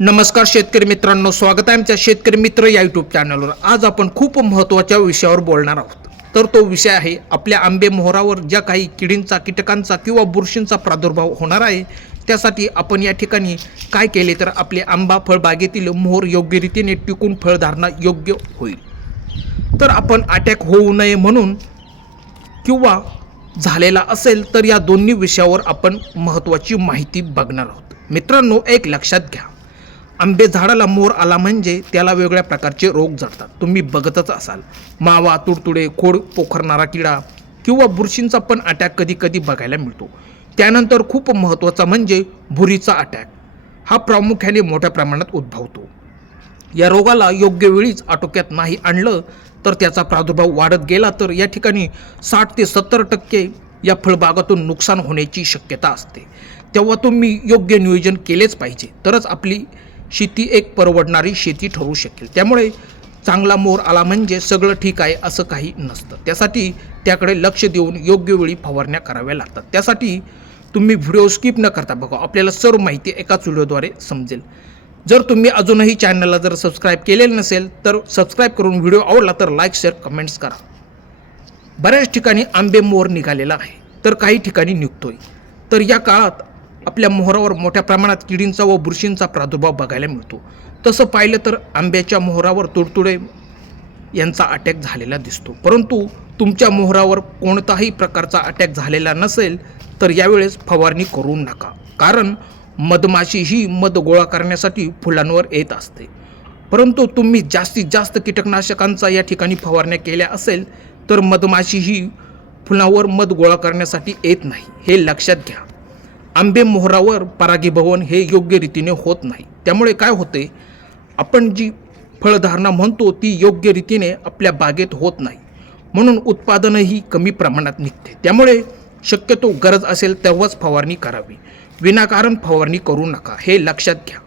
नमस्कार शेतकरी मित्रांनो, स्वागत आहे आमच्या शेतकरी मित्र या यूट्यूब चॅनलवर। आज आपण खूप महत्त्वाच्या विषयावर बोलणार आहोत। तर तो विषय आहे आपल्या आंबे मोहरावर ज्या काही किडींचा, कीटकांचा किंवा बुरशींचा प्रादुर्भाव होणार आहे, त्यासाठी आपण या ठिकाणी काय केले तर आपले आंबा फळबागेतील मोहर योग्य रीतीने टिकून फळधारणा योग्य होईल। तर आपण अटॅक होऊ नये म्हणून किंवा झालेला असेल तर या दोन्ही विषयावर आपण महत्त्वाची माहिती बघणार आहोत। मित्रांनो, एक लक्षात घ्या, आंबे झाडाला मोहर आला म्हणजे त्याला वेगळ्या प्रकारचे रोग जडतात। तुम्ही बघतच असाल, मावा, तुडतुडे, खोड पोखरणारा किडा किंवा बुरशींचा पण अटॅक कधी कधी बघायला मिळतो। त्यानंतर खूप महत्त्वाचा म्हणजे भुरीचा अटॅक, हा प्रामुख्याने मोठ्या प्रमाणात उद्भवतो। या रोगाला योग्य वेळीच आटोक्यात नाही आणलं तर त्याचा प्रादुर्भाव वाढत गेला तर या ठिकाणी 60 ते 70% या फळबागातून नुकसान होण्याची शक्यता असते। तेव्हा तुम्ही योग्य नियोजन केलेच पाहिजे, तरच आपली शेती एक परवडणारी शेती ठरू शकेल। त्यामुळे चांगला मोहर आला म्हणजे सगळं ठीक आहे असं काही नसतं। त्यासाठी त्याकडे लक्ष देऊन योग्य वेळी फवारण्या कराव्या लागतात। त्यासाठी तुम्ही व्हिडिओ स्किप न करता बघा, आपल्याला सर्व माहिती एकाच व्हिडिओद्वारे समजेल। जर तुम्ही अजूनही चॅनलला जर सबस्क्राईब केलेलं नसेल तर सबस्क्राईब करून व्हिडिओ आवडला तर लाईक, शेअर, कमेंट्स करा। बऱ्याच ठिकाणी आंबे मोहर निघालेला आहे तर काही ठिकाणी निघतोय, तर या काळात आपल्या मोहरावर मोठ्या प्रमाणात किडींचा व बुरशींचा प्रादुर्भाव बघायला मिळतो। तसं पाहिलं तर आंब्याच्या मोहरावर तुडतुडे यांचा अटॅक झालेला दिसतो, परंतु तुमच्या मोहरावर कोणताही प्रकारचा अटॅक झालेला नसेल तर यावेळेस फवारणी करू नका, कारण मधमाशी ही मध गोळा करण्यासाठी फुलांवर येत असते। परंतु तुम्ही जास्तीत जास्त कीटकनाशकांचा या ठिकाणी फवारण्या केल्या असेल तर मधमाशी ही फुलांवर मध गोळा करण्यासाठी येत नाही, हे लक्षात घ्या। आंबे मोहरावर परागीभवन हे योग्य रीतीने होत नाही, त्यामुळे काय होते, आपण जी फळधारणा म्हणतो ती योग्य रीतीने आपल्या बागेत होत नाही, म्हणून उत्पादनही कमी प्रमाणात निघते। त्यामुळे शक्यतो गरज असेल तेव्हाच फवारणी करावी, विनाकारण फवारणी करू नका, हे लक्षात घ्या।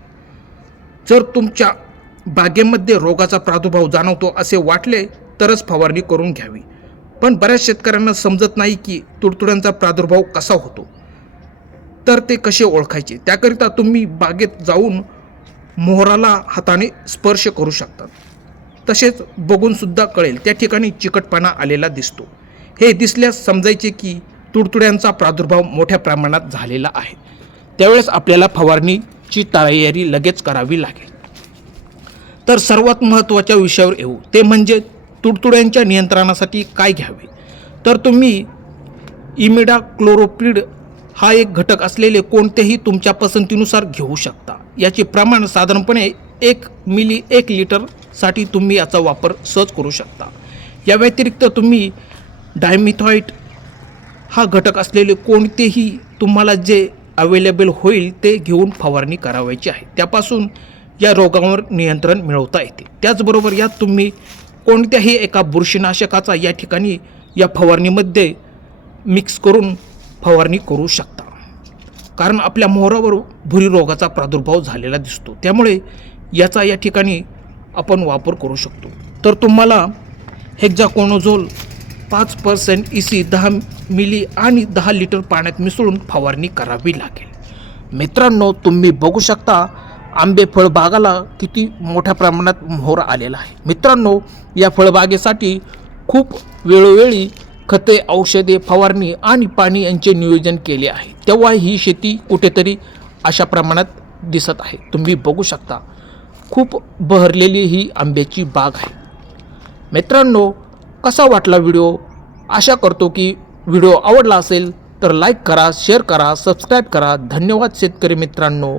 जर तुमच्या बागेमध्ये रोगाचा प्रादुर्भाव जाणवतो असे वाटले तरच फवारणी करून घ्यावी, पण बऱ्याच शेतकऱ्यांना समजत नाही की तुडतुड्यांचा प्रादुर्भाव कसा होतो, तर ते कसे ओळखायचे। त्याकरिता तुम्ही बागेत जाऊन मोहराला हाताने स्पर्श करू शकता, तसेच बघून सुद्धा कळेल त्या ठिकाणी चिकटपणा आलेला दिसतो। हे दिसल्यास समजायचे की तुडतुड्यांचा प्रादुर्भाव मोठ्या प्रमाणात झालेला आहे, त्यावेळेस आपल्याला फवारणीची तयारी लगेच करावी लागेल। तर सर्वात महत्त्वाच्या विषयावर येऊ, ते म्हणजे तुडतुड्यांच्या नियंत्रणासाठी काय घ्यावे। तर तुम्ही इमिडाक्लोप्रिड हा एक घटक असलेले कोणतेही तुमच्या पसंतीनुसार घेऊ शकता। याचे प्रमाण साधारणपणे 1 मिली 1 लिटरसाठी तुम्ही याचा वापर सहज करू शकता। या व्यतिरिक्त तुम्ही डायमिथॉइट हा घटक असलेले कोणतेही तुम्हाला जे अवेलेबल होईल ते घेऊन फवारणी करावायची आहे, त्यापासून या रोगावर नियंत्रण मिळवता येते। त्याचबरोबर यात तुम्ही कोणत्याही एका बुरशीनाशकाचा या ठिकाणी या फवारणीमध्ये मिक्स करून फवारणी करू शकता, कारण आपल्या मोहरावर भुरी रोगाचा प्रादुर्भाव झालेला दिसतो, त्यामुळे याचा या ठिकाणी आपण वापर करू शकतो। तर तुम्हाला हेक्झाकोनोझोल 5% EC 10 मिली आणि 10 लिटर पाण्यात मिसळून फवारणी करावी लागेल। मित्रांनो, तुम्ही बघू शकता आंबे फळबागाला किती मोठ्या प्रमाणात मोहर आलेला आहे। मित्रांनो, या फळबागेसाठी खूप वेळोवेळी खते, औषधे, फवारणी आणि पाणी यांचे नियोजन केले आहे, तेव्हा ही शेती कुठेतरी अशा प्रमाणात दिसत आहे। तुम्ही बघू शकता खूप बहरलेली ही आंब्याची बाग आहे। मित्रांनो, कसा वाटला व्हिडिओ? आशा करतो की व्हिडिओ आवडला असेल तर लाईक करा, शेअर करा, सबस्क्राईब करा। धन्यवाद शेतकरी मित्रांनो।